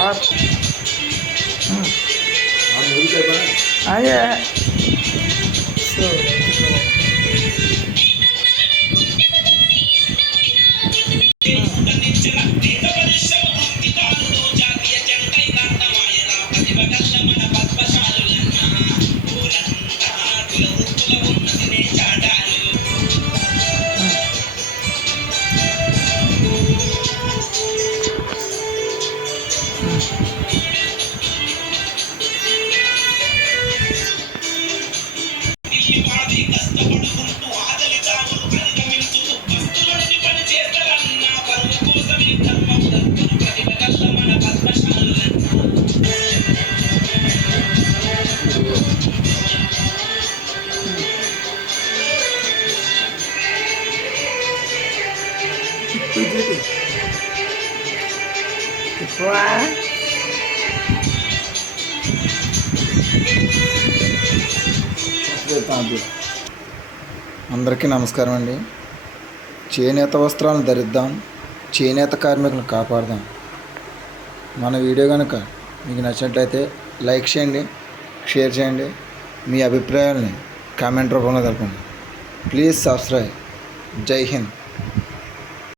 आप आइए అందరికీ నమస్కారం అండి. చేనేత వస్త్రాలను ధరిద్దాం, చేనేత కార్మికులను కాపాడదాం. మన వీడియో కనుక మీకు నచ్చినట్లయితే లైక్ చేయండి, షేర్ చేయండి, మీ అభిప్రాయాలని కామెంట్ రూపంలో తెలపండి. Please subscribe. జై హింద్.